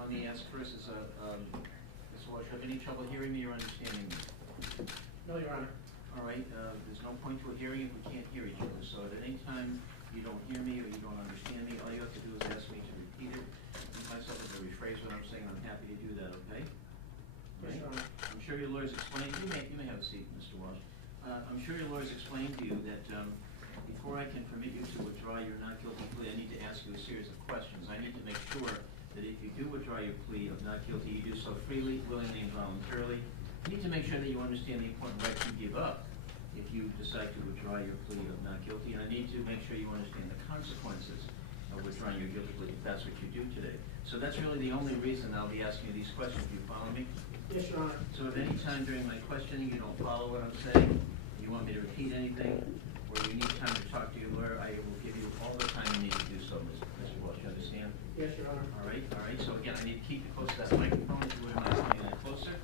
Let me ask first, Mr. Walsh, have any trouble hearing me or understanding me? No, Your Honor. All right, there's no point to a hearing if we can't hear each other. So at any time you don't hear me or you don't understand me, all you have to do is ask me to repeat it. Myself to rephrase what I'm saying. I'm happy to do that, okay? Yes, Your Honor. I'm sure your lawyers explained, you may have a seat, Mr. Walsh. I'm sure your lawyers explained to you that before I can permit you to withdraw your not guilty plea, I need to ask you a series of questions. I need to make sure that if you do withdraw your plea of not guilty, you do so freely, willingly, and voluntarily. You need to make sure that you understand the important rights you give up if you decide to withdraw your plea of not guilty. And I need to make sure you understand the consequences of withdrawing your guilty plea if that's what you do today. So that's really the only reason I'll be asking you these questions. Do you follow me? Yes, Your Honor. So if any time during my questioning you don't follow what I'm saying, you want me to repeat anything, or you need time to talk to your lawyer, I will give you all the time you need to do so, Mr. Walsh. You understand? Yes, Your Honor. All right, all right. So again, I need to keep you close to that microphone if you wouldn't mind coming in closer.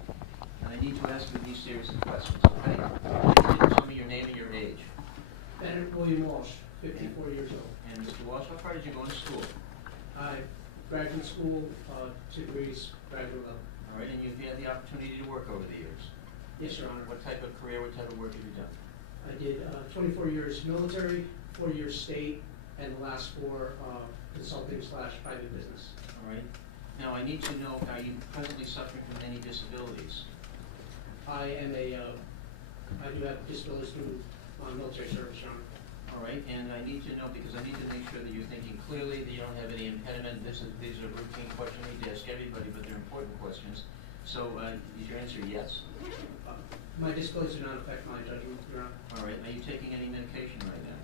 And I need to ask you these series of questions, okay? Please tell me your name and your age. Bennett William Walsh, 54 years old. And Mr. Walsh, how far did you go to school? I graduate school, 2 degrees, graduate level. All right, and you've had the opportunity to work over the years. Yes, Your Honor. What type of career, what type of work have you done? I did 24 years military, 4 years state, and the last 4 consulting/private business. All right. Now, I need to know, are you presently suffering from any disabilities? I do have disabilities through my military service, Your Honor. All right, and I need to know, because I need to make sure that you're thinking clearly, that you don't have any impediment. These are routine questions I need to ask everybody, but they're important questions. So, is your answer yes? My disabilities do not affect my judgment, Your Honor. All right, are you taking any medication right now?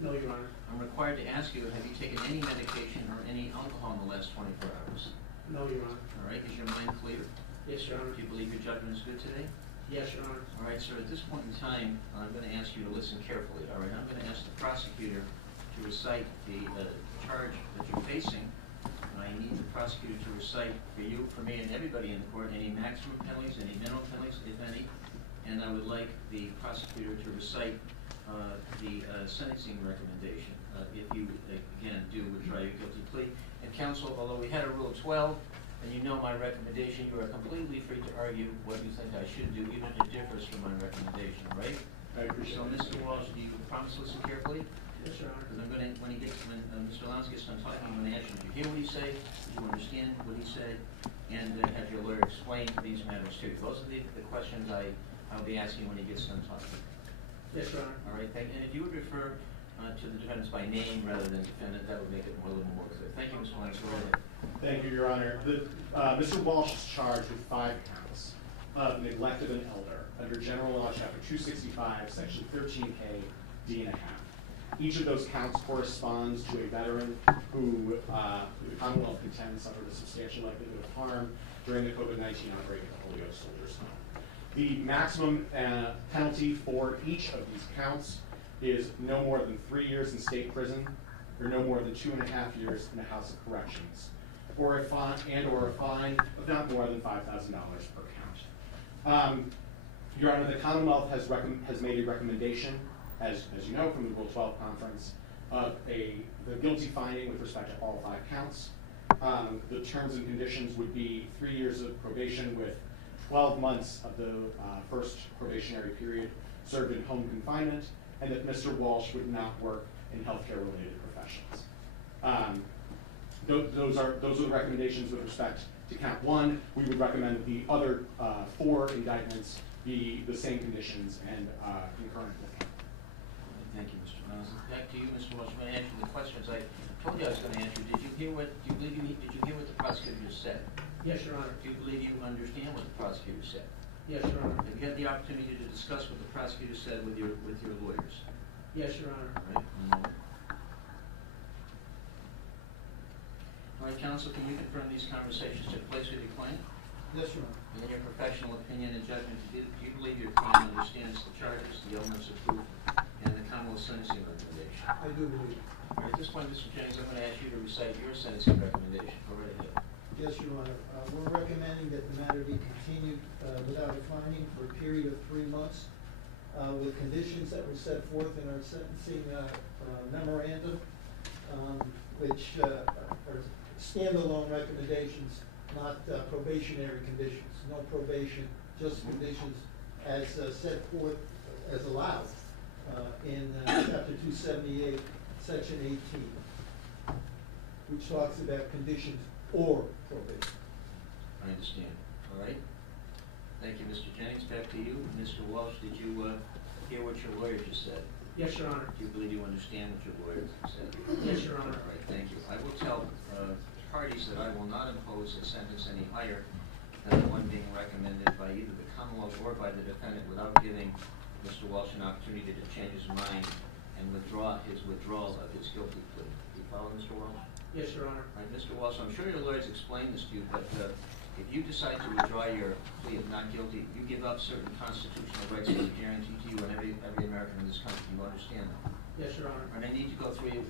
No, Your Honor. I'm required to ask you, have you taken any medication or any alcohol in the last 24 hours? No, Your Honor. All right, is your mind clear? Yes, Your Honor. Do you believe your judgment is good today? Yes, Your Honor. All right, sir, at this point in time, I'm going to ask you to listen carefully, all right? I'm going to ask the prosecutor to recite the charge that you're facing. I need the prosecutor to recite for you, for me, and everybody in the court, any maximum penalties, any minimum penalties, if any. And I would like the prosecutor to recite the sentencing recommendation if you, again, do withdraw your guilty plea. And counsel, although we had a Rule 12, and you know my recommendation, you are completely free to argue what you think I should do, even if it differs from my recommendation, right? I appreciate so, it. Mr. Walsh, do you promise to listen carefully? Yes, Your Honor. Because I'm going to, when Mr. Lance gets done talking, I'm going to ask you, did you hear what he said? Did you understand what he said? And have your lawyer explain these matters to you. Those are the questions I'll be asking when he gets done talking. Yes, Your Honor. All right, thank you. And if you would refer to the defendants by name rather than defendant, that would make it a little more clear. Thank you, Mr. Lance. Go ahead. Thank you, Your Honor. Mr. Walsh is charged with 5 counts of neglect of an elder under General Law, Chapter 265, Section 13K, D and a half. Each of those counts corresponds to a veteran who the Commonwealth contends suffered a substantial likelihood of harm during the COVID-19 outbreak at the Holyoke Soldiers Home. The maximum penalty for each of these counts is no more than 3 years in state prison, or no more than 2.5 years in the House of Corrections, or a fine of not more than $5,000 per count. Your Honor, the Commonwealth has made a recommendation, as you know from the Rule 12 conference, of the guilty finding with respect to all 5 counts. The terms and conditions would be 3 years of probation with 12 months of the first probationary period served in home confinement, and that Mr. Walsh would not work in healthcare-related professions. Those are the recommendations with respect to count 1. We would recommend that the other 4 indictments be the same conditions and concurrent with count. Thank you, Mr. Johnson. Back to you, Mr. Walsh. I'm going to answer the questions I told you I was going to answer. Did you hear what the prosecutor just said? Yes, Your Honor. Do you believe you understand what the prosecutor said? Yes, Your Honor. Have you had the opportunity to discuss what the prosecutor said with your lawyers? Yes, Your Honor. All right, counsel, can you confirm these conversations took place with your client? Yes, Your Honor. And in your professional opinion and judgment, do you believe your client understands the charges, the elements of proof, and the Commonwealth sentencing recommendation? I do believe. All right, at this point, Mr. Jennings, I'm going to ask you to recite your sentencing recommendation. Go right ahead. Yes, Your Honor. We're recommending that the matter be continued without a finding for a period of 3 months with conditions that were set forth in our sentencing memorandum, which are standalone recommendations not probationary conditions, no probation, just conditions as set forth, as allowed in chapter 278, section 18, which talks about conditions or probation. I understand. All right. Thank you, Mr. Jennings. Back to you. Mr. Walsh, did you hear what your lawyer just said? Yes, Your Honor. Do you believe you understand what your lawyer said? Yes, Your Honor. All right, thank you. I will tell parties that I will not impose a sentence any higher than the one being recommended by either the Commonwealth or by the defendant without giving Mr. Walsh an opportunity to change his mind and withdraw his withdrawal of his guilty plea. Do you follow, Mr. Walsh? Yes, Your Honor. All right, Mr. Walsh, I'm sure your lawyers explained this to you, but if you decide to withdraw your plea of not guilty, you give up certain constitutional rights that are guaranteed to you and every American in this country. Do you understand that? Yes, Your Honor. And I need to go through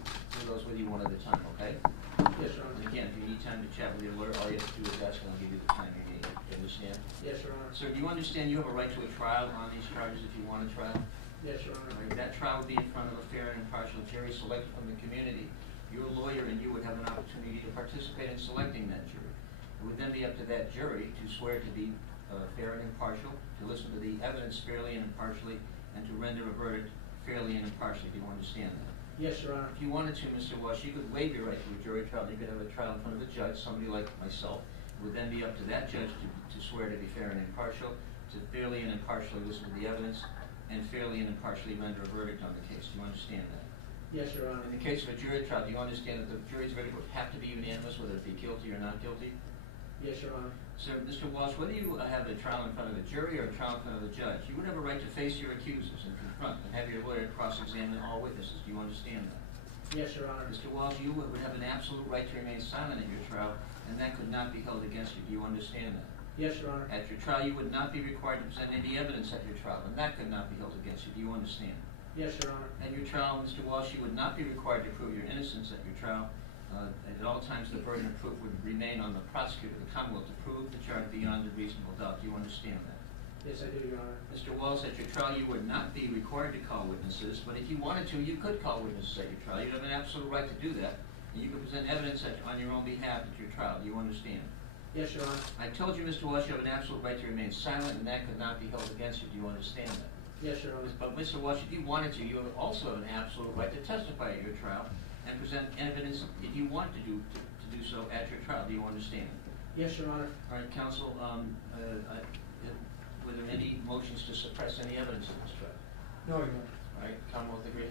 those with you one at a time, okay? Yes, Your And Honor. again, if you need time to chat with your lawyer, all you have to do is ask and I'll give you the time you need. Do you understand? Yes, Your Honor. Sir, do you understand you have a right to a trial on these charges if you want a trial? Yes, Your Honor. All right, that trial would be in front of a fair and impartial jury selected from the community. Your lawyer and you would have an opportunity to participate in selecting that jury. It would then be up to that jury to swear to be fair and impartial, to listen to the evidence fairly and impartially, and to render a verdict fairly and impartially. Do you understand that? Yes, Your Honor. If you wanted to, Mr. Walsh, you could waive your right to a jury trial. You could have a trial in front of a judge, somebody like myself. It would then be up to that judge to swear to be fair and impartial, to fairly and impartially listen to the evidence, and fairly and impartially render a verdict on the case. Do you understand that? Yes, Your Honor. In the case of a jury trial, do you understand that the jury's verdict would have to be unanimous, whether it be guilty or not guilty? Yes, Your Honor. So, Mr. Walsh, whether you have a trial in front of a jury or a trial in front of a judge, you would have a right to face your accusers and confront and have your lawyer cross-examine all witnesses. Do you understand that? Yes, Your Honor. Mr. Walsh, you would have an absolute right to remain silent at your trial, and that could not be held against you. Do you understand that? Yes, Your Honor. At your trial, you would not be required to present any evidence at your trial, and that could not be held against you. Do you understand? Yes, Your Honor. At your trial, Mr. Walsh, you would not be required to prove your innocence at your trial. At all times, the burden of proof would remain on the prosecutor of the Commonwealth to prove the charge beyond a reasonable doubt. Do you understand that? Yes, I do, Your Honor. Mr. Walsh, at your trial, you would not be required to call witnesses, but if you wanted to, you could call witnesses at your trial. You'd have an absolute right to do that, and you could present evidence on your own behalf at your trial. Do you understand? Yes, Your Honor. I told you, Mr. Walsh, you have an absolute right to remain silent, and that could not be held against you. Do you understand that? Yes, Your Honor. But, Mr. Walsh, if you wanted to, you also have an absolute right to testify at your trial and present evidence if you want to do so at your trial. Do you understand? Yes, Your Honor. All right, counsel, were there any motions to suppress any evidence in this trial? No, Your Honor. All right, Commonwealth agree?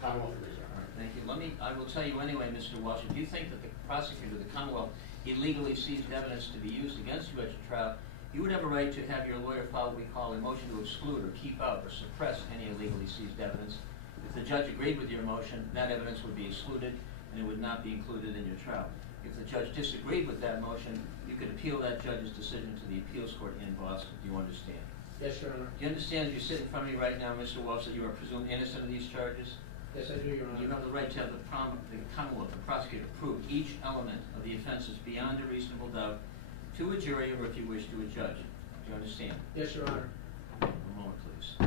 Commonwealth agrees, Your All Honor. right, thank you. I will tell you anyway, Mr. Walsh, if you think that the prosecutor of the Commonwealth illegally seized evidence to be used against you at your trial, you would have a right to have your lawyer file what we call a motion to exclude or keep out or suppress any illegally seized evidence. If the judge agreed with your motion, that evidence would be excluded and it would not be included in your trial. If the judge disagreed with that motion, you could appeal that judge's decision to the appeals court in Boston. Do you understand? Yes, Your Honor. Do you understand, as you sit in front of me right now, Mr. Walsh, that you are presumed innocent of these charges? Yes, I do, Your Honor. You have the right to have the Commonwealth, the prosecutor, prove each element of the offenses beyond a reasonable doubt to a jury or, if you wish, to a judge. Do you understand? Yes, Your Honor. A moment, please.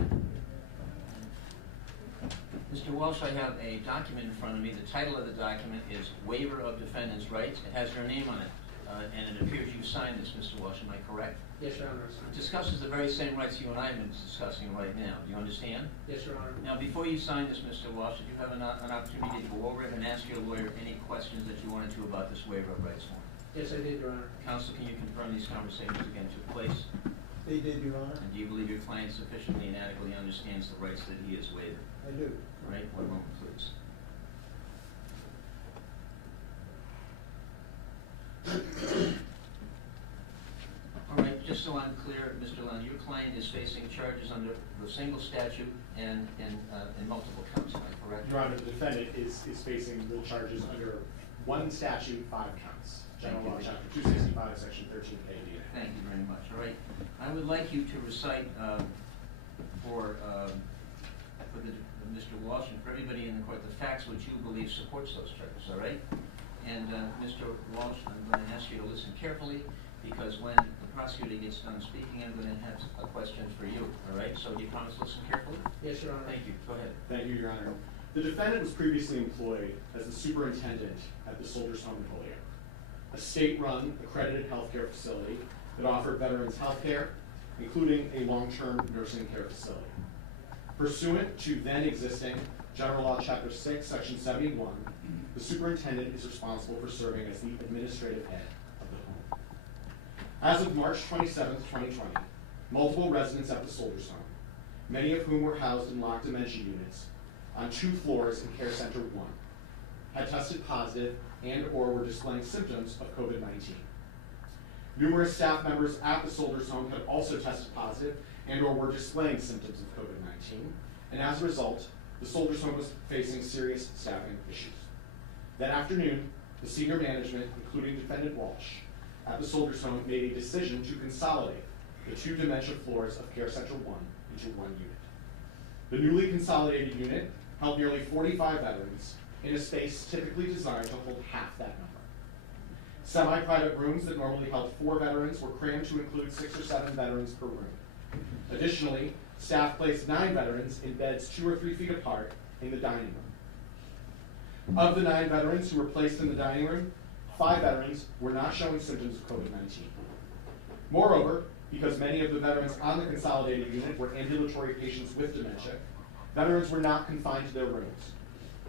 Mr. Walsh, I have a document in front of me. The title of the document is Waiver of Defendant's Rights. It has your name on it, and it appears you signed this, Mr. Walsh. Am I correct? Yes, Your Honor. It discusses the very same rights you and I have been discussing right now. Do you understand? Yes, Your Honor. Now, before you sign this, Mr. Walsh, did you have an opportunity to go over it and ask your lawyer any questions that you wanted to about this waiver of rights form? Yes, I did, Your Honor. Counsel, can you confirm these conversations again took place? They did, Your Honor. And do you believe your client sufficiently and adequately understands the rights that he has waived? I do. All right, one moment, please. All right, just so I'm clear, Mr. Lund, your client is facing charges under the single statute and multiple counts, am I correct? Your Honor, the defendant is facing the charges under one statute, 5 counts. General Law, Chapter 265, Section 13K. Thank you very much. All right, I would like you to recite for Mr. Walsh and for everybody in the court the facts which you believe supports those charges. All right, and Mr. Walsh, I'm going to ask you to listen carefully because when the prosecutor gets done speaking, I'm going to have a question for you. All right, so do you promise to listen carefully? Yes, Your Honor. Thank you. Go ahead. Thank you, Your Honor. The defendant was previously employed as the superintendent at the Soldiers Home in Holyoke. a state-run accredited healthcare facility that offered veterans healthcare, including a long-term nursing care facility. Pursuant to then existing General Law Chapter 6, Section 71, the superintendent is responsible for serving as the administrative head of the home. As of March 27, 2020, multiple residents at the Soldiers Home, many of whom were housed in locked dementia units on 2 floors in Care Center 1, had tested positive and or were displaying symptoms of COVID-19. Numerous staff members at the Soldiers Home had also tested positive and or were displaying symptoms of COVID-19, and as a result, the Soldiers Home was facing serious staffing issues. That afternoon, the senior management, including Defendant Walsh, at the Soldiers Home made a decision to consolidate the 2 dementia floors of Care Center 1 into 1 unit. The newly consolidated unit held nearly 45 veterans in a space typically designed to hold half that number. Semi-private rooms that normally held 4 veterans were crammed to include 6 or 7 veterans per room. Additionally, staff placed 9 veterans in beds 2 or 3 feet apart in the dining room. Of the 9 veterans who were placed in the dining room, 5 veterans were not showing symptoms of COVID-19. Moreover, because many of the veterans on the consolidated unit were ambulatory patients with dementia, veterans were not confined to their rooms,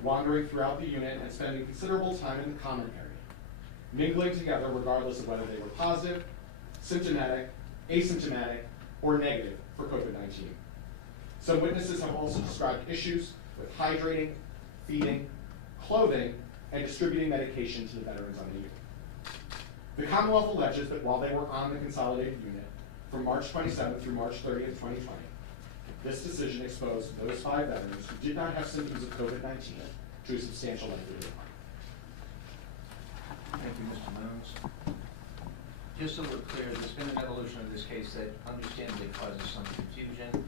wandering throughout the unit and spending considerable time in the common area, mingling together regardless of whether they were positive, symptomatic, asymptomatic, or negative for COVID-19. Some witnesses have also described issues with hydrating, feeding, clothing, and distributing medication to the veterans on the unit. The Commonwealth alleges that while they were on the consolidated unit from March 27th through March 30th, 2020, this decision exposed those 5 veterans who did not have symptoms of COVID-19 to a substantial likelihood of harm. Thank you, Mr. Moons. Just so we're clear, there's been an evolution of this case that understandably causes some confusion.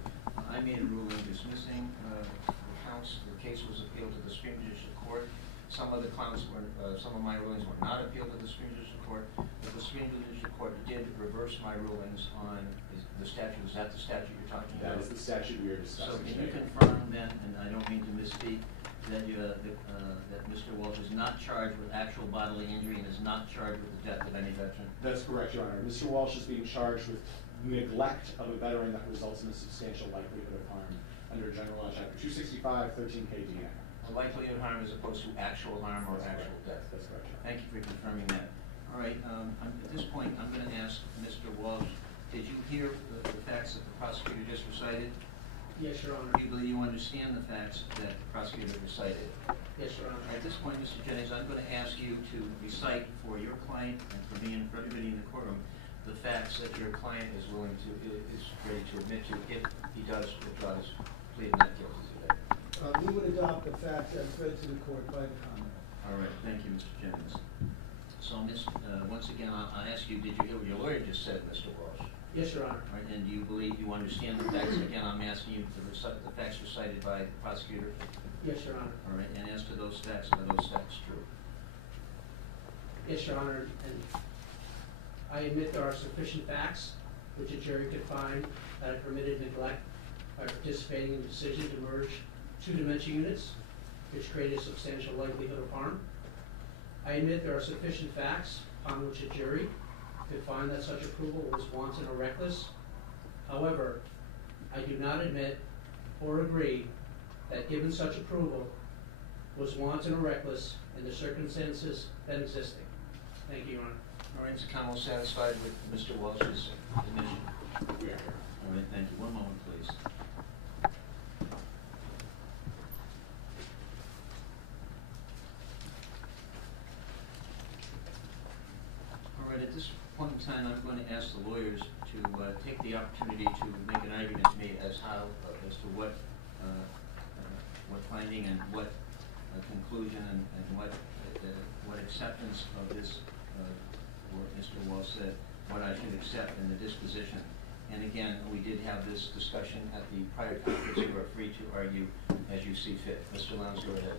I made a ruling dismissing the counts. The case was appealed to the Supreme Judicial Court. Some of my rulings were not appealed to the Supreme Judicial Court, but the Supreme Judicial Court did reverse my rulings on the statute. Is that the statute you're talking about? That is the statute we are discussing. So can you confirm then, and I don't mean to misspeak, that that Mr. Walsh is not charged with actual bodily injury and is not charged with the death of any veteran? That's correct, Your Honor. Mr. Walsh is being charged with neglect of a veteran that results in a substantial likelihood of harm under General Law Chapter 265, 13K DA. A likelihood of harm as opposed to actual harm or That's actual correct. death? That's correct, Your Honor. Thank you for confirming that. All right, at this point, I'm going to ask Mr. Walsh, did you hear the facts that the prosecutor just recited? Yes, Your Honor. Do you believe you understand the facts that the prosecutor recited? Yes, Your Honor. At this point, Mr. Jennings, I'm going to ask you to recite for your client and for me and for everybody in the courtroom the facts that your client is ready to admit to if he does withdraw his plea of not guilty today. We would adopt the facts as read to the court by the comment. All right, thank you, Mr. Jennings. So, once again, I'll ask you, did you hear what your lawyer just said, Mr. Walsh? Yes, Your Honor. All right, and do you believe you understand the facts? Again, I'm asking you to recite the facts recited by the prosecutor. Yes, Your Honor. All right, and as to those facts, are those facts true? Yes, Your Honor, and I admit there are sufficient facts which a jury could find that I permitted neglect by participating in the decision to merge 2 dementia units, which created a substantial likelihood of harm. I admit there are sufficient facts upon which a jury could find that such approval was wanton or reckless. However, I do not admit or agree that given such approval was wanton or reckless in the circumstances then existing. Thank you, Your Honor. All right, is the counsel satisfied with Mr. Walsh's admission? We are. All right, thank you. One moment, please. All right, at this point in time, I'm going to ask the lawyers to take the opportunity to make an argument to me as to what finding and what conclusion and what acceptance of this, what Mr. Walsh said, what I should accept in the disposition. And again, we did have this discussion at the prior conference. You are free to argue as you see fit. Mr. Lowndes, go ahead.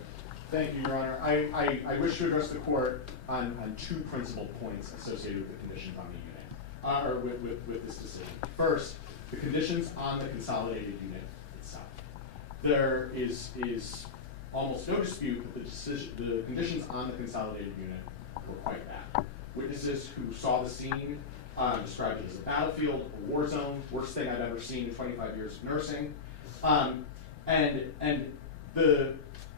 Thank you, Your Honor. I wish to address the court on 2 principal points associated with the conditions on the unit, or with this decision. First, the conditions on the consolidated unit itself. There is almost no dispute that the conditions on the consolidated unit were quite bad. Witnesses who saw the scene described it as a battlefield, a war zone, worst thing I've ever seen in 25 years of nursing.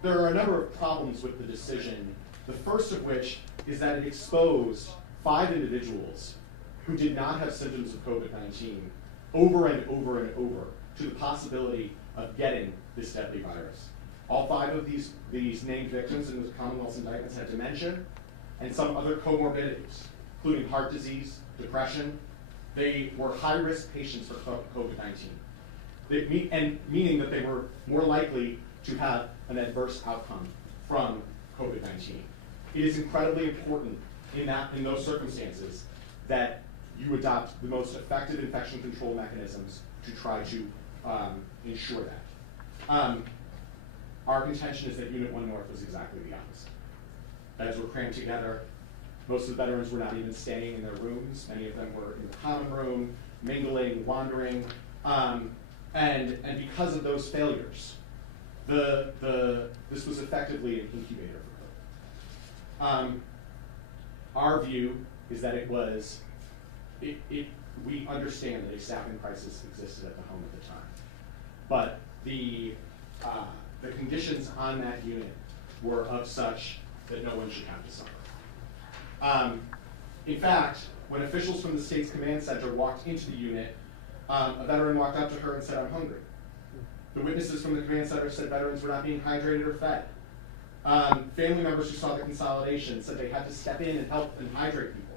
There are a number of problems with the decision, the first of which is that it exposed 5 individuals who did not have symptoms of COVID-19 over and over and over to the possibility of getting this deadly virus. All 5 of these named victims in the Commonwealth's indictments had dementia and some other comorbidities, including heart disease, depression. They were high-risk patients for COVID-19, meaning that they were more likely to have an adverse outcome from COVID-19. It is incredibly important in those circumstances that you adopt the most effective infection control mechanisms to try to ensure that. Our contention is that Unit 1 North was exactly the opposite. Beds were crammed together. Most of the veterans were not even staying in their rooms. Many of them were in the common room, mingling, wandering. And because of those failures, this was effectively an incubator for COVID. Our view is that we understand that a staffing crisis existed at the home at the time, but the conditions on that unit were of such that no one should have to suffer. In fact, when officials from the state's command center walked into the unit, a veteran walked up to her and said, "I'm hungry." The witnesses from the command center said veterans were not being hydrated or fed. Family members who saw the consolidation said they had to step in and help and hydrate people.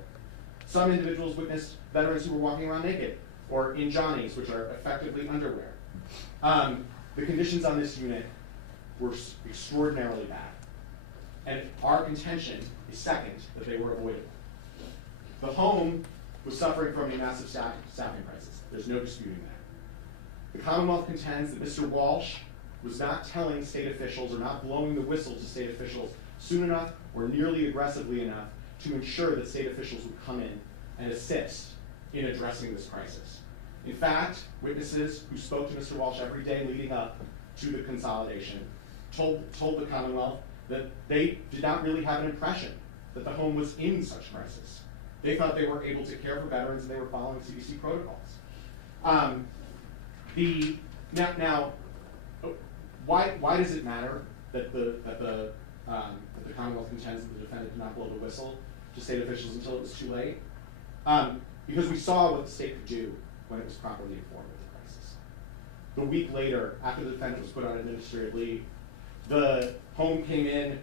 Some individuals witnessed veterans who were walking around naked or in johnnies, which are effectively underwear. The conditions on this unit were extraordinarily bad. And our contention is second, that they were avoidable. The home was suffering from a massive staffing crisis. There's no disputing that. The Commonwealth contends that Mr. Walsh was not telling state officials or not blowing the whistle to state officials soon enough or nearly aggressively enough to ensure that state officials would come in and assist in addressing this crisis. In fact, witnesses who spoke to Mr. Walsh every day leading up to the consolidation told the Commonwealth that they did not really have an impression that the home was in such crisis. They thought they were able to care for veterans and they were following CDC protocols. Why does it matter that the Commonwealth contends that the defendant did not blow the whistle to state officials until it was too late? Because we saw what the state could do when it was properly informed of the crisis. The week later, after the defendant was put on administrative leave, the home came in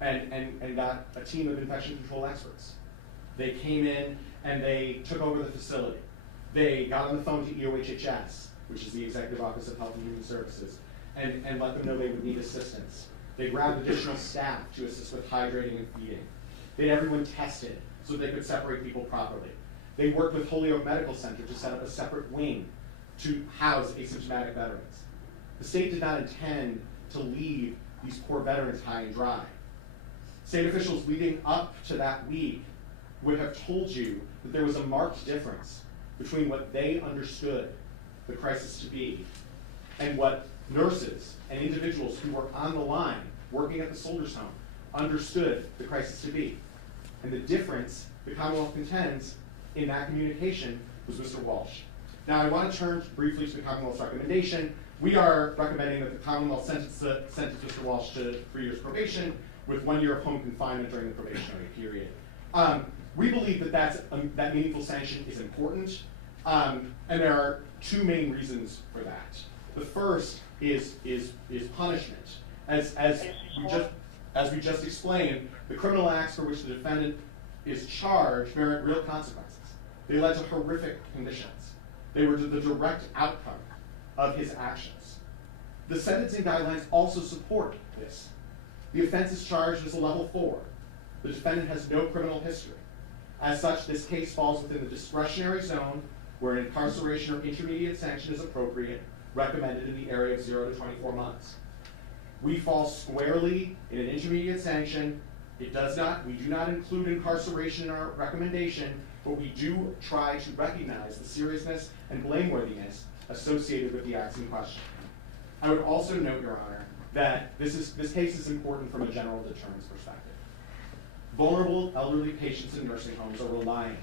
and got a team of infection control experts. They came in and they took over the facility. They got on the phone to EOHHS, which is the Executive Office of Health and Human Services, and let them know they would need assistance. They grabbed additional staff to assist with hydrating and feeding. They had everyone tested so they could separate people properly. They worked with Holyoke Medical Center to set up a separate wing to house asymptomatic veterans. The state did not intend to leave these poor veterans high and dry. State officials leading up to that week would have told you that there was a marked difference between what they understood the crisis to be and what nurses and individuals who were on the line working at the Soldiers Home understood the crisis to be. And the difference, the Commonwealth contends, in that communication was Mr. Walsh. Now I want to turn briefly to the Commonwealth's recommendation. We are recommending that the Commonwealth sentence Mr. Walsh to 3 years probation with 1 year of home confinement during the probationary period. We believe that that meaningful sanction is important, and there are 2 main reasons for that. The first is punishment. As we just explained, the criminal acts for which the defendant is charged merit real consequences. They led to horrific conditions. They were the direct outcome of his actions. The sentencing guidelines also support this. The offense is charged as a level 4. The defendant has no criminal history. As such, this case falls within the discretionary zone where an incarceration or intermediate sanction is appropriate, recommended in the area of 0 to 24 months. We fall squarely in an intermediate sanction. We do not include incarceration in our recommendation, but we do try to recognize the seriousness and blameworthiness associated with the acts in question. I would also note, Your Honor, that this case is important from a general deterrence perspective. Vulnerable elderly patients in nursing homes are relying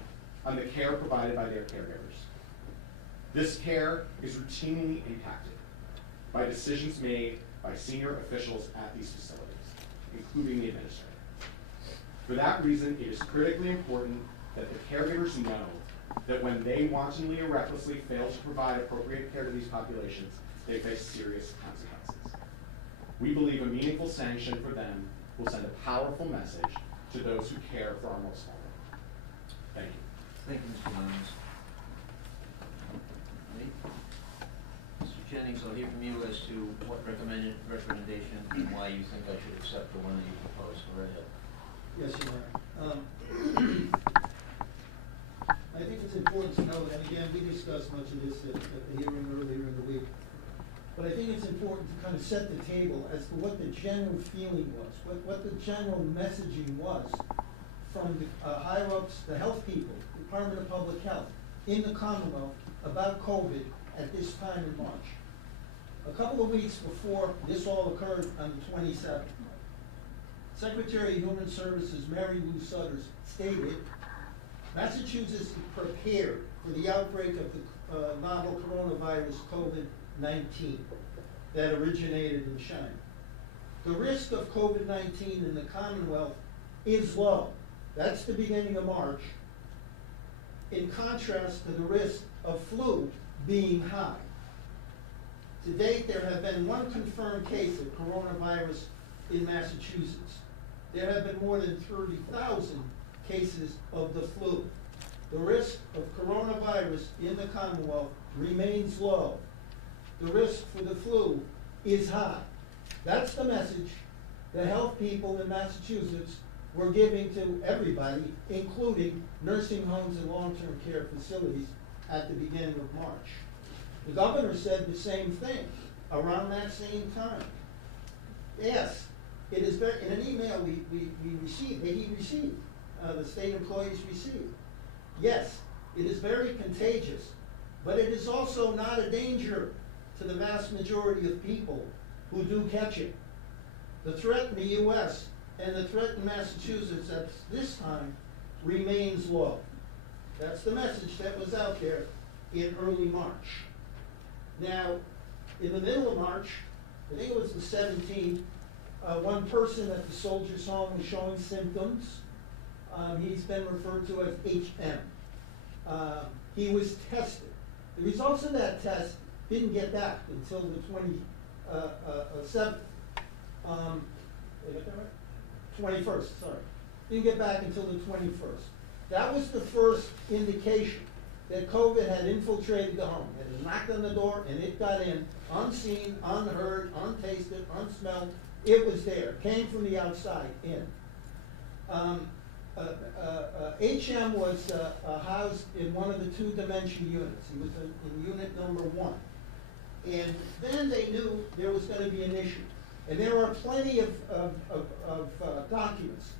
on the care provided by their caregivers. This care is routinely impacted by decisions made by senior officials at these facilities, including the administrator. For that reason, it is critically important that the caregivers know that when they wantonly or recklessly fail to provide appropriate care to these populations, they face serious consequences. We believe a meaningful sanction for them will send a powerful message to those who care for our most vulnerable. Thank you. Thank you, Mr. Lyons. Mr. Jennings, I'll hear from you as to what recommendation and why you think I should accept the one that you proposed. Go right ahead. Yes, Your Honor. I think it's important to note, and again, we discussed much of this at the hearing earlier in the week, but I think it's important to kind of set the table as to what the general feeling was, what the general messaging was from the higher-ups, the health people, Department of Public Health, in the Commonwealth about COVID at this time in March. A couple of weeks before this all occurred on the 27th, Secretary of Human Services Mary Lou Sudders stated, Massachusetts is prepared for the outbreak of the novel coronavirus COVID-19 that originated in China. The risk of COVID-19 in the Commonwealth is low. That's the beginning of March, in contrast to the risk of flu being high. To date, there have been one confirmed case of coronavirus in Massachusetts. There have been more than 30,000 cases of the flu. The risk of coronavirus in the Commonwealth remains low. The risk for the flu is high. That's the message the health people in Massachusetts were giving to everybody, including nursing homes and long-term care facilities at the beginning of March. The governor said the same thing around that same time. Yes, it is very, in an email we received, that he received, the state employees received. Yes, it is very contagious, but it is also not a danger to the vast majority of people who do catch it. The threat in the U.S. and the threat in Massachusetts at this time remains low. That's the message that was out there in early March. Now, in the middle of March, I think it was the 17th, one person at the Soldiers Home was showing symptoms. He's been referred to as HM. He was tested. The results of that test didn't get back until the 27th. Did I get that right? 21st, sorry. Didn't get back until the 21st. That was the first indication that COVID had infiltrated the home. It had knocked on the door and it got in, unseen, unheard, untasted, unsmelled. It was there, came from the outside in. HM was housed in one of the two-dimension units. He was in unit number 1. And then they knew there was going to be an issue. And there are plenty of documents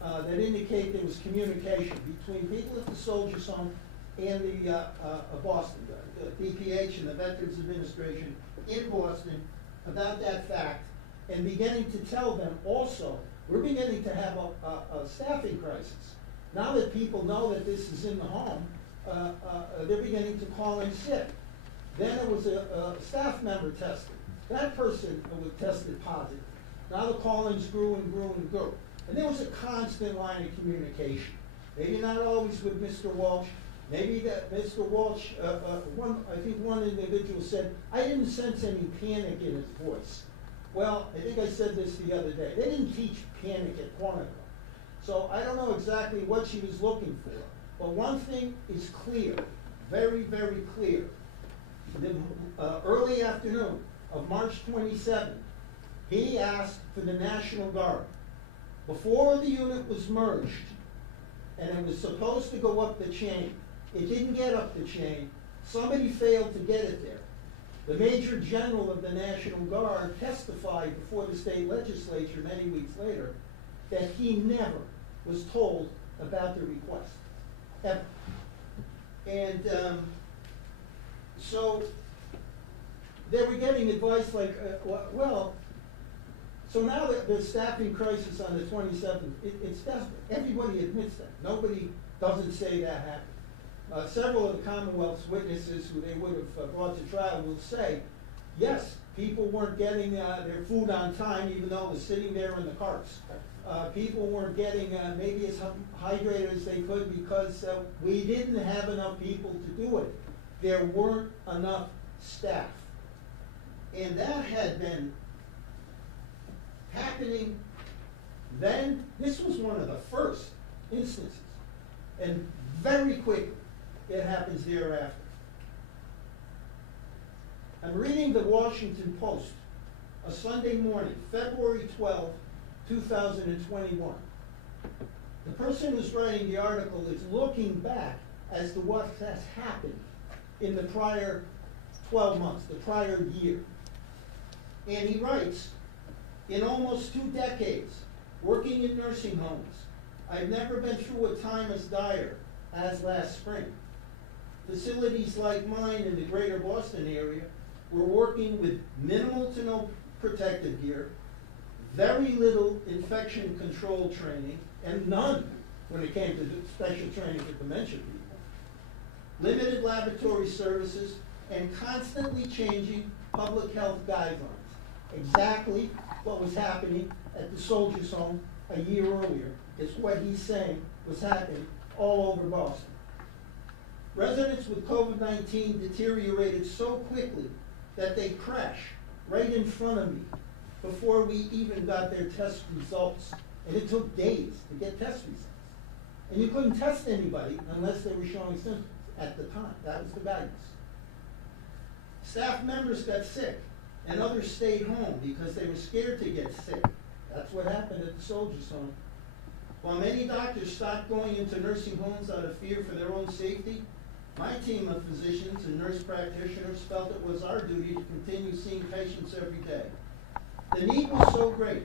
that indicate there was communication between people at the Soldiers Home and the Boston, the DPH and the Veterans Administration in Boston about that fact, and beginning to tell them also, we're beginning to have a staffing crisis. Now that people know that this is in the home, they're beginning to call in sick. Then there was a staff member tested. That person was tested positive. Now the call-ins grew and grew and grew. And there was a constant line of communication. Maybe not always with Mr. Walsh. Maybe that Mr. Walsh, I think one individual said, I didn't sense any panic in his voice. Well, I think I said this the other day. They didn't teach panic at Quantico. So I don't know exactly what she was looking for. But one thing is clear, very, very clear. The early afternoon of March 27th, he asked for the National Guard. Before the unit was merged, and it was supposed to go up the chain, it didn't get up the chain. Somebody failed to get it there. The Major General of the National Guard testified before the state legislature many weeks later that he never was told about the request, ever. And so they were getting advice like, well, So now that the staffing crisis on the 27th, it's desperate. Everybody admits that. Nobody doesn't say that happened. Several of the Commonwealth's witnesses who they would have brought to trial will say, yes, people weren't getting their food on time even though it was sitting there in the carts. People weren't getting maybe as hydrated as they could because we didn't have enough people to do it. There weren't enough staff. And that had been happening then. This was one of the first instances. And very quickly, it happens thereafter. I'm reading the Washington Post, a Sunday morning, February 12, 2021. The person who's writing the article is looking back as to what has happened in the prior 12 months, the prior year. And he writes, in almost 2 decades, working in nursing homes, I've never been through a time as dire as last spring. Facilities like mine in the greater Boston area were working with minimal to no protective gear, very little infection control training, and none when it came to special training for dementia people, limited laboratory services, and constantly changing public health guidelines. Exactly what was happening at the Soldiers Home a year earlier is what he's saying was happening all over Boston. Residents with COVID-19 deteriorated so quickly that they crashed right in front of me before we even got their test results. And it took days to get test results. And you couldn't test anybody unless they were showing symptoms at the time. That was the guidance. Staff members got sick, and others stayed home because they were scared to get sick. That's what happened at the Soldiers Home. While many doctors stopped going into nursing homes out of fear for their own safety, my team of physicians and nurse practitioners felt it was our duty to continue seeing patients every day. The need was so great.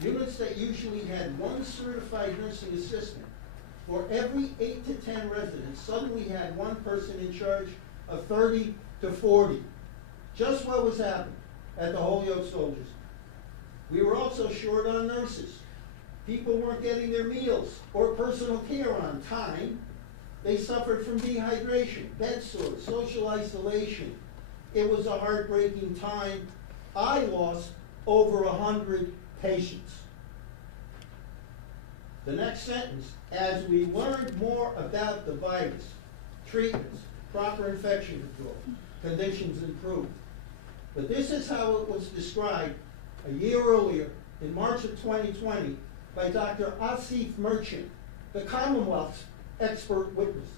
Units that usually had one certified nursing assistant for every 8 to 10 residents suddenly had one person in charge of 30 to 40. Just what was happening at the Holyoke Soldiers. We were also short on nurses. People weren't getting their meals or personal care on time. They suffered from dehydration, bed sores, social isolation. It was a heartbreaking time. I lost over 100 patients. The next sentence, as we learned more about the virus, treatments, proper infection control, conditions improved. But this is how it was described a year earlier, in March of 2020, by Dr. Asif Merchant, the Commonwealth's expert witness.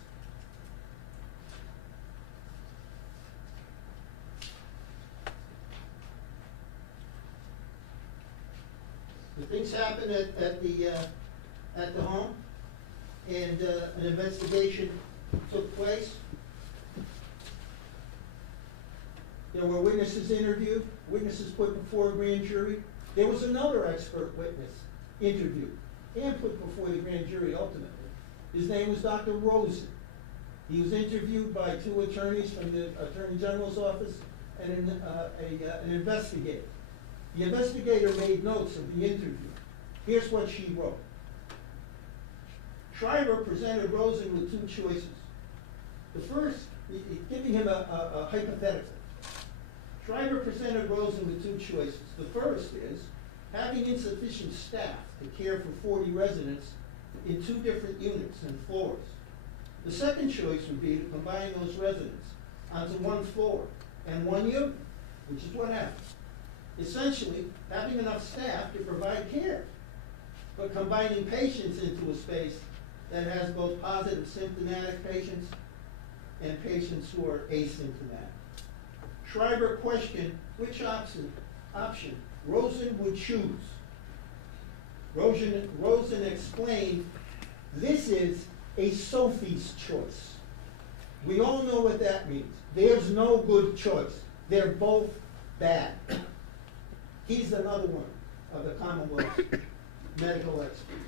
The things happened at the home, and an investigation took place. There were witnesses interviewed, witnesses put before a grand jury. There was another expert witness interviewed and put before the grand jury ultimately. His name was Dr. Rosen. He was interviewed by 2 attorneys from the Attorney General's office and an investigator. The investigator made notes of the interview. Here's what she wrote. Schreiber presented Rosen with 2 choices. The first, giving him a hypothetical. Schreiber presented Rosen with 2 choices. The first is having insufficient staff to care for 40 residents in 2 different units and floors. The second choice would be to combine those residents onto 1 floor and 1 unit, which is what happened. Essentially, having enough staff to provide care, but combining patients into a space that has both positive symptomatic patients and patients who are asymptomatic. Schreiber questioned which option Rosen would choose. Rosen explained, this is a Sophie's choice. We all know what that means. There's no good choice. They're both bad. He's another one of the Commonwealth's medical experts.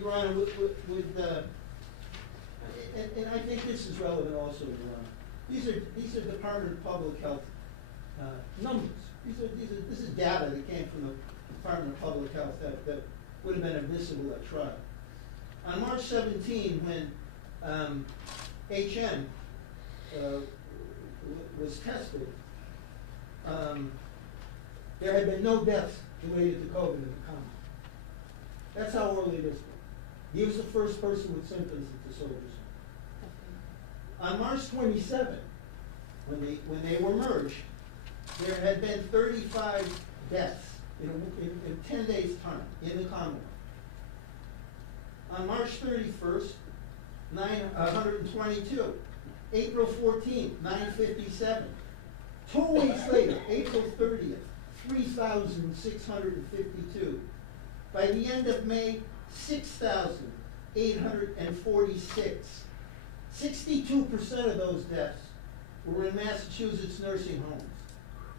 Your Honor, with and I think this is relevant also, Your Honor. These are Department of Public Health numbers. This is data that came from the Department of Public Health that would have been admissible at trial. On March 17, when HM was tested, there had been no deaths related to COVID in the county. That's how early it is. He was the first person with symptoms at the Soldiers Home. On March 27, when they were merged, there had been 35 deaths in 10 days' time in the Commonwealth. On March 31st, 922. April 14th, 957. 2 weeks later, April 30th, 3,652. By the end of May, 6,846. 62% of those deaths were in Massachusetts nursing homes.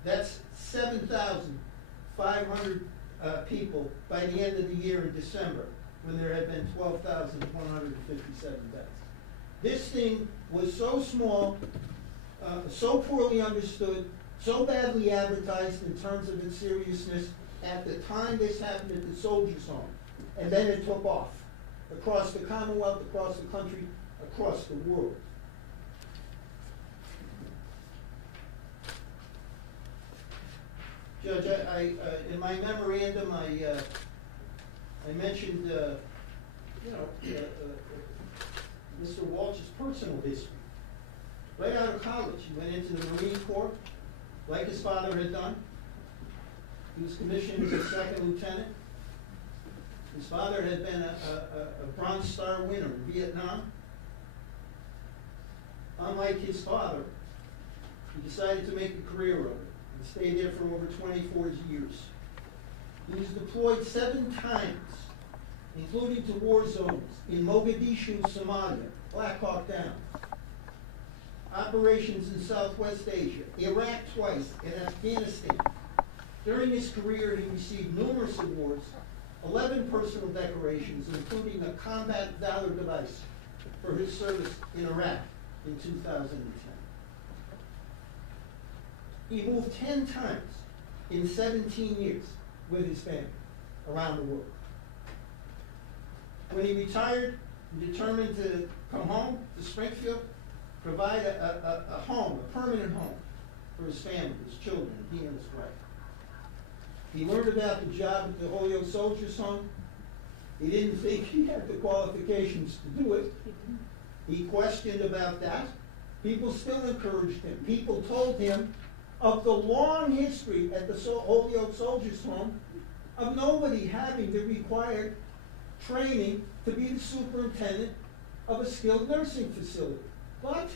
That's 7,500 people by the end of the year in December, when there had been 12,157 deaths. This thing was so small, so poorly understood, so badly advertised in terms of its seriousness at the time this happened at the Soldiers Home. And then it took off across the Commonwealth, across the country, across the world. Judge, I in my memorandum, I mentioned, Mr. Walsh's personal history. Right out of college, he went into the Marine Corps, like his father had done. He was commissioned as a second lieutenant. His father had been a Bronze Star winner in Vietnam. Unlike his father, he decided to make a career of it and stayed there for over 24 years. He was deployed 7 times, including to war zones in Mogadishu, Somalia, Black Hawk Down, operations in Southwest Asia, Iraq twice, and Afghanistan. During his career, he received numerous awards, 11 personal decorations, including a Combat Valor Device for his service in Iraq in 2010. He moved 10 times in 17 years with his family around the world. When he retired, he determined to come home to Springfield, provide a home, a permanent home for his family, his children, he and his wife. He learned about the job at the Holyoke Soldiers Home. He didn't think he had the qualifications to do it. He questioned about that. People still encouraged him. People told him of the long history at the Holyoke Soldiers Home of nobody having the required training to be the superintendent of a skilled nursing facility. But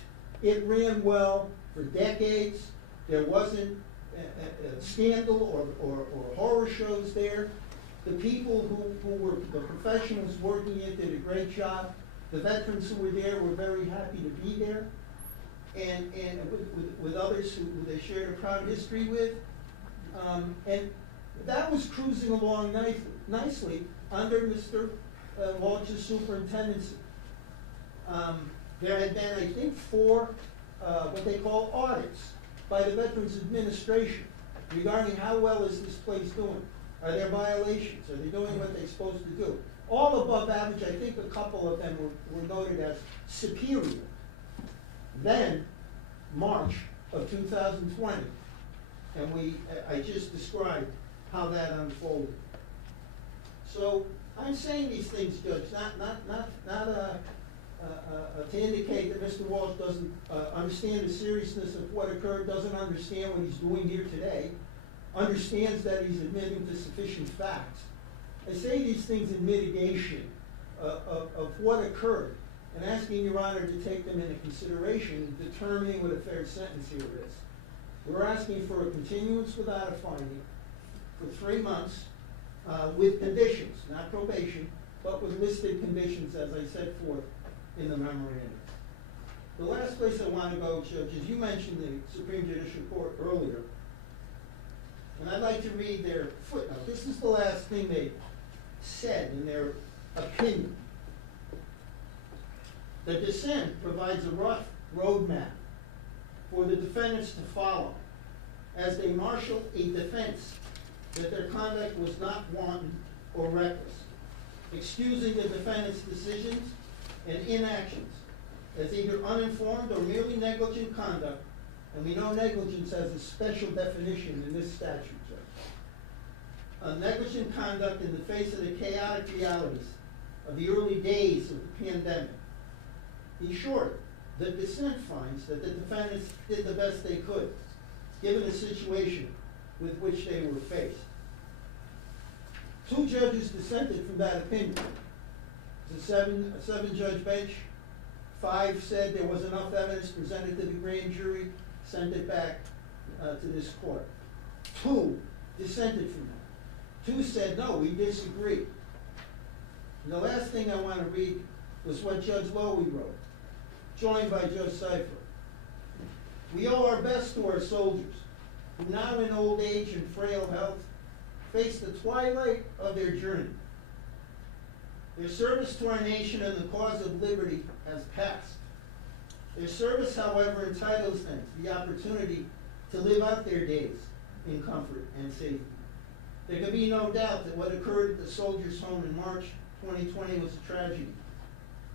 it ran well for decades. There wasn't a scandal or horror shows there. The people who were the professionals working it did a great job. The veterans who were there were very happy to be there. And with others who they shared a proud history with. And that was cruising along nicely under Mr. Walsh's superintendency. There had been, I think, 4 what they call audits by the Veterans Administration regarding how well is this place doing. Are there violations? Are they doing what they're supposed to do? All above average. I think a couple of them were noted as superior. Then, March of 2020, and I just described how that unfolded. So I'm saying these things, Judge, not to indicate that Mr. Walsh doesn't understand the seriousness of what occurred, doesn't understand what he's doing here today, understands that he's admitting to sufficient facts. I say these things in mitigation of what occurred, and asking Your Honor to take them into consideration in determining what a fair sentence here is. We're asking for a continuance without a finding for 3 months with conditions, not probation, but with listed conditions as I set forth in the memorandum. The last place I want to go, Judge, is you mentioned the Supreme Judicial Court earlier, and I'd like to read their footnote. This is the last thing they said in their opinion. The dissent provides a rough roadmap for the defendants to follow as they marshal a defense that their conduct was not wanton or reckless, excusing the defendant's decisions and inactions as either uninformed or merely negligent conduct, and we know negligence has a special definition in this statute, Judge. Negligent conduct in the face of the chaotic realities of the early days of the pandemic. In short, the dissent finds that the defendants did the best they could, given the situation with which they were faced. 2 judges dissented from that opinion. It's a seven-judge bench. 5 said there was enough evidence presented to the grand jury, sent it back to this court. 2 dissented from that. 2 said, no, we disagree. And the last thing I want to read was what Judge Lowy wrote, joined by Judge Cipher. We owe our best to our soldiers, who now in old age and frail health face the twilight of their journey. Their service to our nation and the cause of liberty has passed. Their service, however, entitles them to the opportunity to live out their days in comfort and safety. There can be no doubt that what occurred at the Soldiers Home in March 2020 was a tragedy.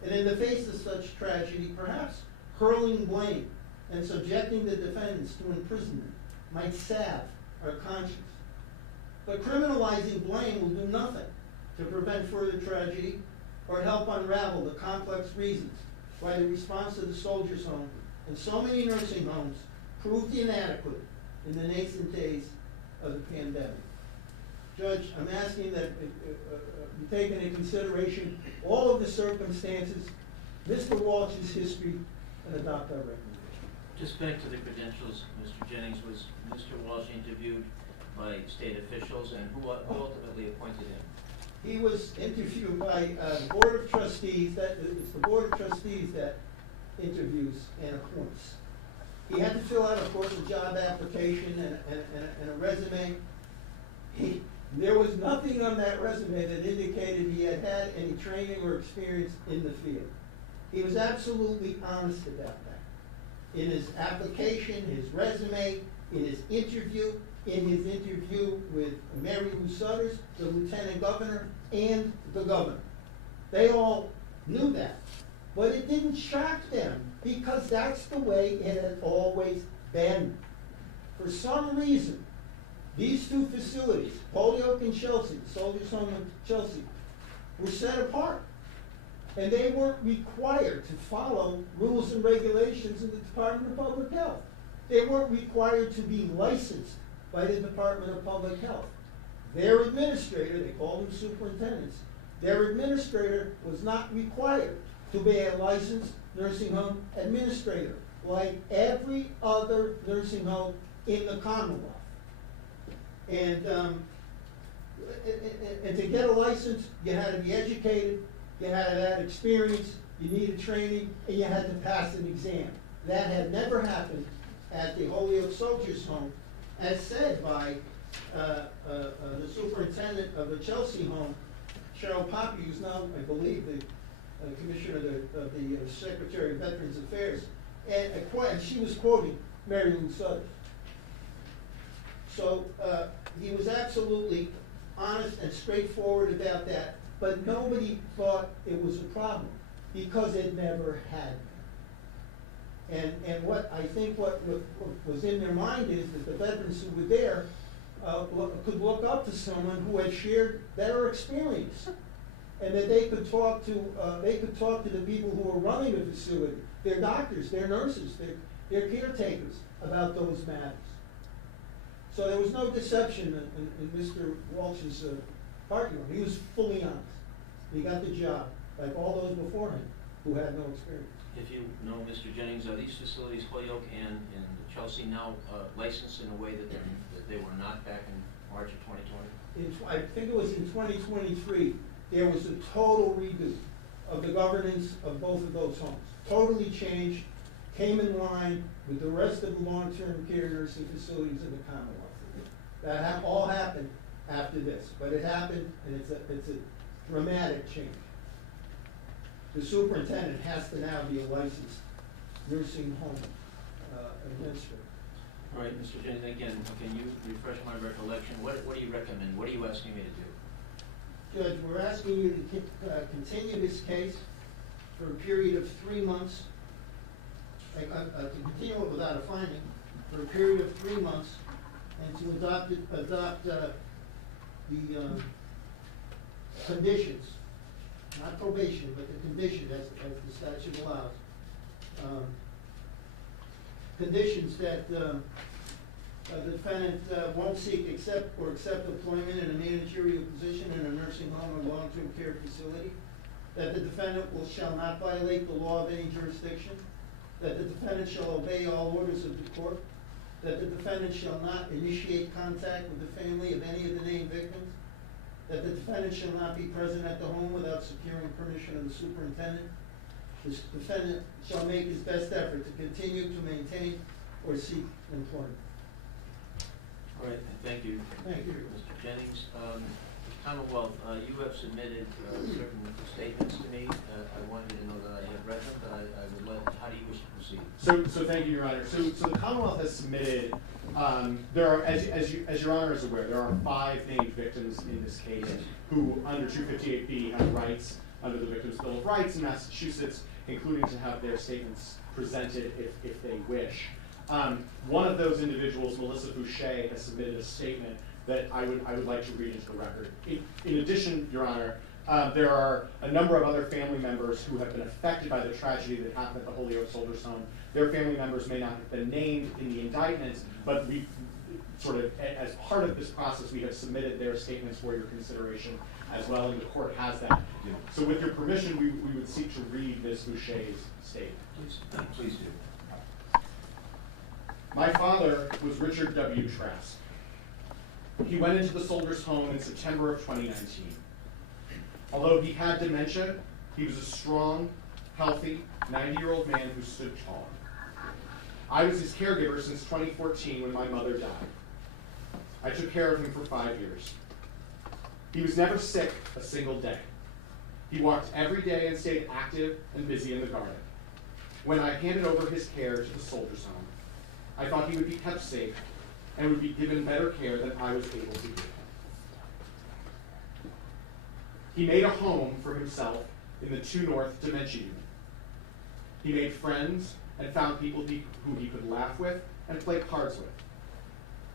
And in the face of such tragedy, perhaps hurling blame and subjecting the defendants to imprisonment might salve our conscience. But criminalizing blame will do nothing to prevent further tragedy or help unravel the complex reasons why the response to the Soldiers Home and so many nursing homes proved inadequate in the nascent days of the pandemic. Judge, I'm asking that you take into consideration all of the circumstances, Mr. Walsh's history, and adopt our recommendation. Just back to the credentials, Mr. Jennings, was Mr. Walsh interviewed by state officials, and who ultimately appointed him? He was interviewed by the Board of Trustees. It's the Board of Trustees that interviews and appoints. He had to fill out, of course, a job application and a resume. There was nothing on that resume that indicated he had had any training or experience in the field. He was absolutely honest about that. In his application, his resume, in his interview with Mary Lou Sutters, the Lieutenant Governor, and the Governor. They all knew that. But it didn't shock them, because that's the way it had always been. For some reason, these 2 facilities, Holyoke and Chelsea, Soldiers Home and Chelsea, were set apart. And they weren't required to follow rules and regulations of the Department of Public Health. They weren't required to be licensed by the Department of Public Health. Their administrator, they called them superintendents, their administrator was not required to be a licensed nursing home administrator, like every other nursing home in the Commonwealth. And to get a license, you had to be educated, you had to have experience, you needed training, and you had to pass an exam. That had never happened at the Holyoke Soldiers Home, as said by the superintendent of the Chelsea Home, Cheryl Poppy, who's now, I believe, the commissioner of the Secretary of Veterans Affairs, and she was quoting Mary Lou Sutters. So he was absolutely honest and straightforward about that, but nobody thought it was a problem, because it never had been. And what I think what was in their mind is that the veterans who were there could look up to someone who had shared their experience, and that they could talk to the people who were running the facility, their doctors, their nurses, their caretakers, about those matters. So there was no deception in Mr. Walsh's argument. He was fully honest. He got the job, like all those before him who had no experience. If you know, Mr. Jennings, are these facilities, Holyoke and Chelsea, now licensed in a way that they were not back in March of 2020? I think it was in 2023, there was a total redo of the governance of both of those homes. Totally changed, came in line with the rest of the long-term care nursing facilities in the Commonwealth. That all happened after this, but it happened, and it's a dramatic change. The superintendent has to now be a licensed nursing home administrator. All right, Mr. Jennings, again, can you refresh my recollection? What do you recommend? What are you asking me to do? Judge, we're asking you to continue this case for a period of 3 months, to continue it without a finding, for a period of 3 months, and to adopt the conditions, not probation, but the conditions as the statute allows. Conditions that the defendant won't seek accept employment in a managerial position in a nursing home or long-term care facility, that the defendant shall not violate the law of any jurisdiction, that the defendant shall obey all orders of the court, that the defendant shall not initiate contact with the family of any of the named victims, that the defendant shall not be present at the home without securing permission of the superintendent. The defendant shall make his best effort to continue to maintain or seek employment. All right, thank you. Thank you. Mr. Jennings. Commonwealth, you have submitted certain statements to me. I wanted to know that I had read them, but I would let, how do you wish to proceed? So thank you, Your Honor. So the Commonwealth has submitted, there are, as Your Honor is aware, there are 5 named victims in this case who, under 258B, have rights under the Victims' Bill of Rights in Massachusetts, including to have their statements presented if they wish. One of those individuals, Melissa Boucher, has submitted a statement that I would like to read into the record. In addition, Your Honor, there are a number of other family members who have been affected by the tragedy that happened at the Holyoke Soldiers Home. Their family members may not have been named in the indictment, but we sort of, as part of this process, we have submitted their statements for your consideration as well, and the court has that. So with your permission, we would seek to read Ms. Boucher's statement. Please do. My father was Richard W. Trask. He went into the Soldiers Home in September of 2019. Although he had dementia, he was a strong, healthy, 90-year-old man who stood tall. I was his caregiver since 2014 when my mother died. I took care of him for 5 years. He was never sick a single day. He walked every day and stayed active and busy in the garden. When I handed over his care to the Soldiers Home, I thought he would be kept safe and would be given better care than I was able to give him. He made a home for himself in the 2 North Dementia Unit. He made friends and found people who he could laugh with and play cards with.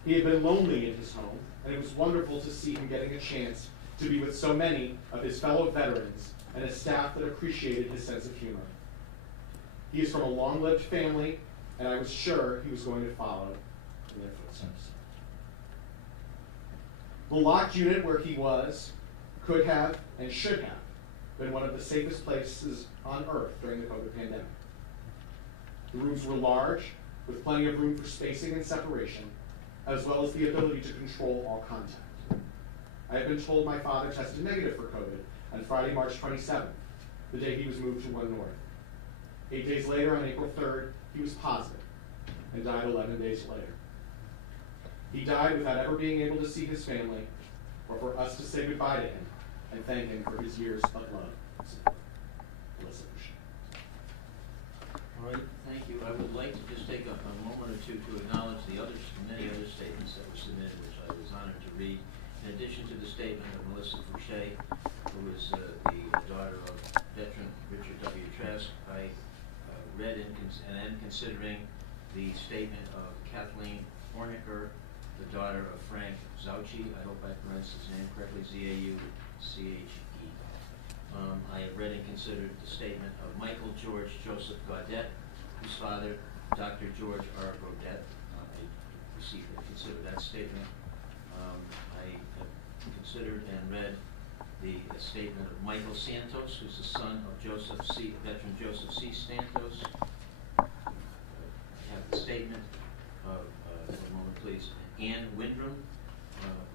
He had been lonely in his home, and it was wonderful to see him getting a chance to be with so many of his fellow veterans and a staff that appreciated his sense of humor. He is from a long-lived family, and I was sure he was going to follow in their footsteps. The locked unit where he was could have and should have been one of the safest places on earth during the COVID pandemic. The rooms were large, with plenty of room for spacing and separation, as well as the ability to control all contact. I have been told my father tested negative for COVID on Friday, March 27th, the day he was moved to 1 North. 8 days later, on April 3rd, he was positive and died 11 days later. He died without ever being able to see his family or for us to say goodbye to him and thank him for his years of love and support. Melissa Boucher. All right, thank you. I would like to just take a moment or two to acknowledge the many other statements that were submitted, which I was honored to read. In addition to the statement of Melissa Boucher, who is the daughter of veteran Richard W. Trask, I read and am considering the statement of Kathleen Hornicker, the daughter of Frank Zauchi. I hope I pronounced his name correctly, Z-A-U-C-H-E. I have read and considered the statement of Michael George Joseph Gaudet, whose father, Dr. George R. Gaudet. I received and considered that statement. I have considered and read the statement of Michael Santos, who's the son of veteran Joseph C. Santos. I have the statement of, for a moment please, Ann Windrum,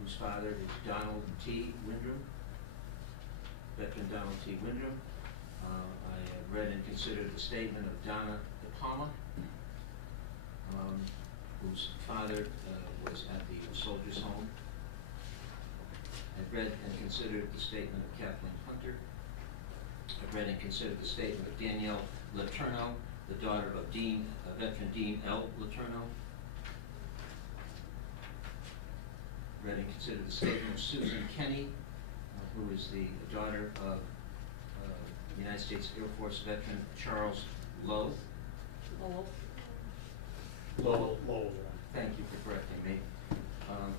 whose father is Donald T. Windrum, veteran Donald T. Windrum. I have read and considered the statement of Donna De Palma, whose father was at the Soldiers Home. I've read and considered the statement of Kathleen Hunter. I've read and considered the statement of Danielle Letourneau, the daughter of veteran Dean L. Letourneau. Read and considered the statement of Susan Kenny, who is the daughter of United States Air Force veteran Charles Lowe. Lowell. Thank you for correcting me.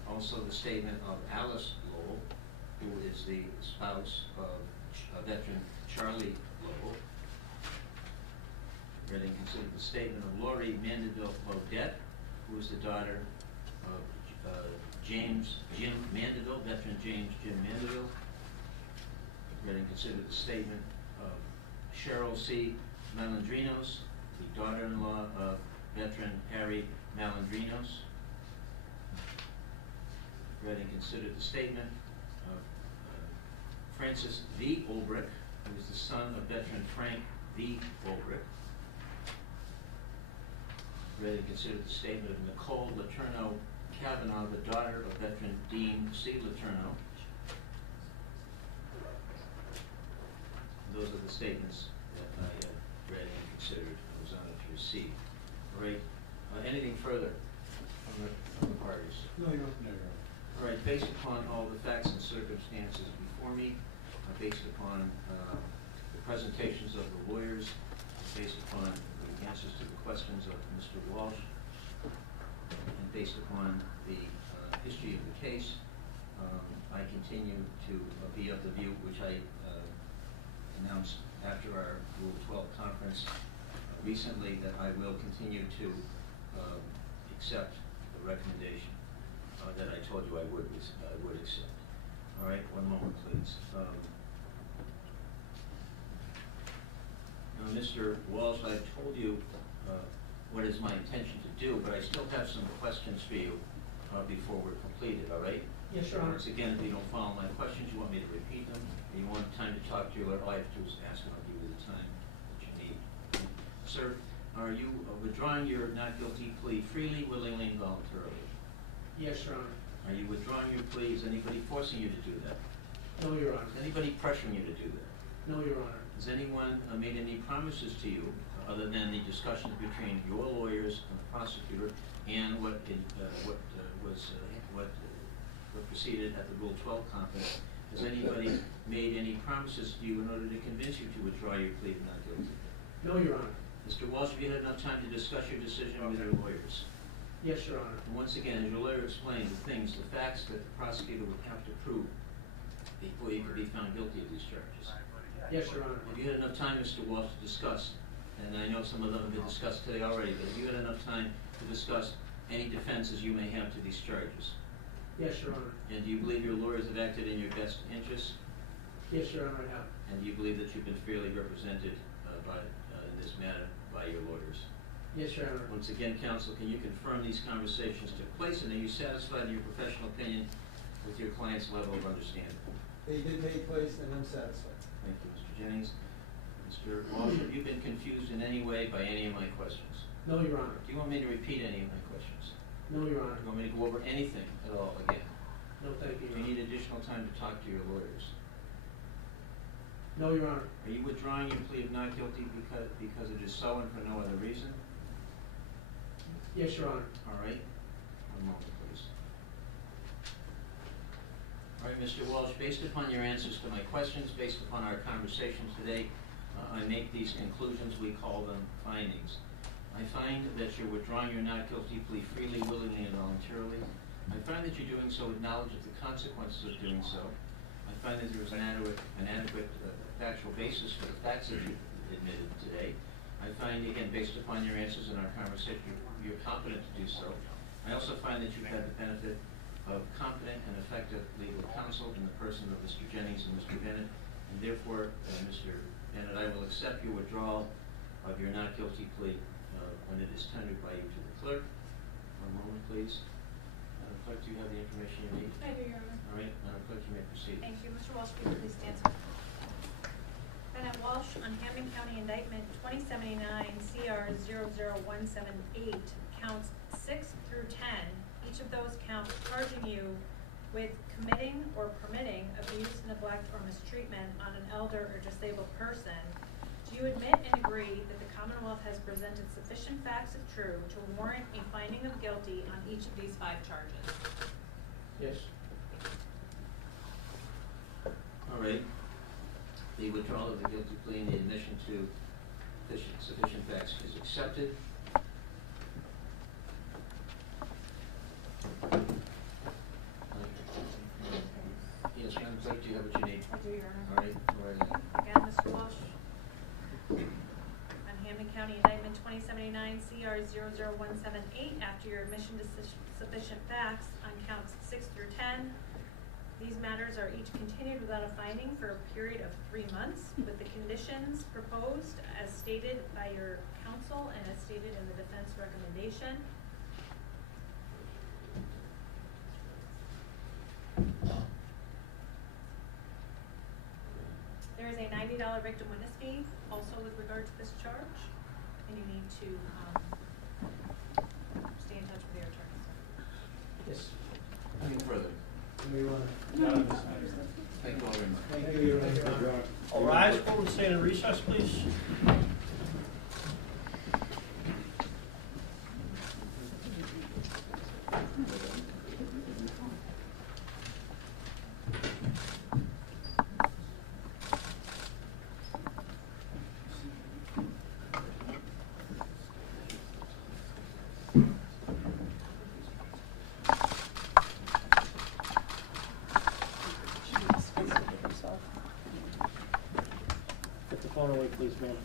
Also the statement of Alice Lowell, who is the spouse of veteran Charlie Lowell. Read and considered the statement of Lori Mandeville Odette, who is the daughter of Jim Mandeville, veteran James Jim Mandeville. Read and considered the statement of Cheryl C. Malandrinos, the daughter-in-law of veteran Harry Malandrinos. Read and considered the statement of Francis V. Ulbrich, who is the son of veteran Frank V. Ulbrich. Read and considered the statement of Nicole Letourneau Kavanaugh, the daughter of veteran Dean C. Letourneau. Those are the statements that I read and considered and was honored to receive. All right. Anything further from the parties? No, Your Honor. All right. Based upon all the facts and circumstances before me, based upon the presentations of the lawyers, based upon the answers to the questions of Mr. Walsh, and based upon the history of the case, I continue to be of the view which I announced after our Rule 12 conference recently, that I will continue to accept the recommendation that I told you I would accept. All right, one moment, please. Now, Mr. Walsh, I've told you what is my intention to do, but I still have some questions for you before we're completed, all right? Yes, Your Honor. Once again, if you don't follow my questions, you want me to repeat them, and you want time to talk to your lawyer, all I have to do is ask, and I'll give you the time that you need. Sir, are you withdrawing your not guilty plea freely, willingly, and voluntarily? Yes, Your Honor. Are you withdrawing your plea? Is anybody forcing you to do that? No, Your Honor. Is anybody pressuring you to do that? No, Your Honor. Has anyone made any promises to you, other than the discussions between your lawyers and the prosecutor, and what proceeded at the Rule 12 conference? Has anybody made any promises to you in order to convince you to withdraw your plea of not guilty? No, Your Honor. Mr. Walsh, have you had enough time to discuss your decision with your lawyers? Yes, Your Honor. And once again, as your lawyer explained, the facts that the prosecutor would have to prove before you could be found guilty of these charges. Yes, Your Honor. Have you had enough time, Mr. Walsh, to discuss, and I know some of them have been discussed today already, but have you had enough time to discuss any defenses you may have to these charges? Yes, Your Honor. And do you believe your lawyers have acted in your best interest? Yes, Your Honor, I have. And do you believe that you've been fairly represented in this matter by your lawyers? Yes, Your Honor. Once again, counsel, can you confirm these conversations took place, and are you satisfied in your professional opinion with your client's level of understanding? They did take place, and I'm satisfied. Thank you, Mr. Jennings. Mr. Walsh, have you been confused in any way by any of my questions? No, Your Honor. Do you want me to repeat any of my questions? No, Your Honor. Do you want me to go over anything at all again? No, thank you, Do Your you Honor. need additional time to talk to your lawyers? No, Your Honor. Are you withdrawing your plea of not guilty because it is so and for no other reason? Yes, Your Honor. All right. One moment, please. All right, Mr. Walsh, based upon your answers to my questions, based upon our conversations today, I make these conclusions. We call them findings. I find that you're withdrawing your not guilty plea freely, willingly, and voluntarily. I find that you're doing so with knowledge of the consequences of doing so. I find that there is an adequate factual basis for the facts that you admitted today. I find, again, based upon your answers in our conversation, you're competent to do so. I also find that you've had the benefit of competent and effective legal counsel in the person of Mr. Jennings and Mr. Bennett, and therefore, Mr. Bennett, I will accept your withdrawal of your not guilty plea when it is tendered by you to the clerk. One moment, please. Madam Clerk, do you have the information you need? I do, Your Honor. All right, Madam Clerk, you may proceed. Thank you. Mr. Walsh, will you please stand? Bennett Walsh on Hammond County Indictment 2079 CR 00178, counts 6 through 10. Each of those counts charging you with committing or permitting abuse, neglect, or mistreatment on an elder or disabled person, do you admit and agree that the Commonwealth has presented sufficient facts of true to warrant a finding of guilty on each of these 5 charges? Yes. All right. The withdrawal of the guilty plea and the admission to sufficient facts is accepted. Yes, Madam Clerk, do you have what you need? I do, Your All Honor. right, go right ahead. Again, Mr. Walsh. On Hampton County Indictment 2079 CR 00178, after your admission to sufficient facts on counts 6 through 10, these matters are each continued without a finding for a period of 3 months, with the conditions proposed as stated by your counsel and as stated in the defense recommendation. There is a $90 victim witness fee also with regard to this charge, and you need to stay in touch with your attorneys. Yes. Anything further? We want None of this matters. Thank you all very much. Thank you, Your Honor. All rise, court will stand in recess, please. Get the phone away, please, ma'am.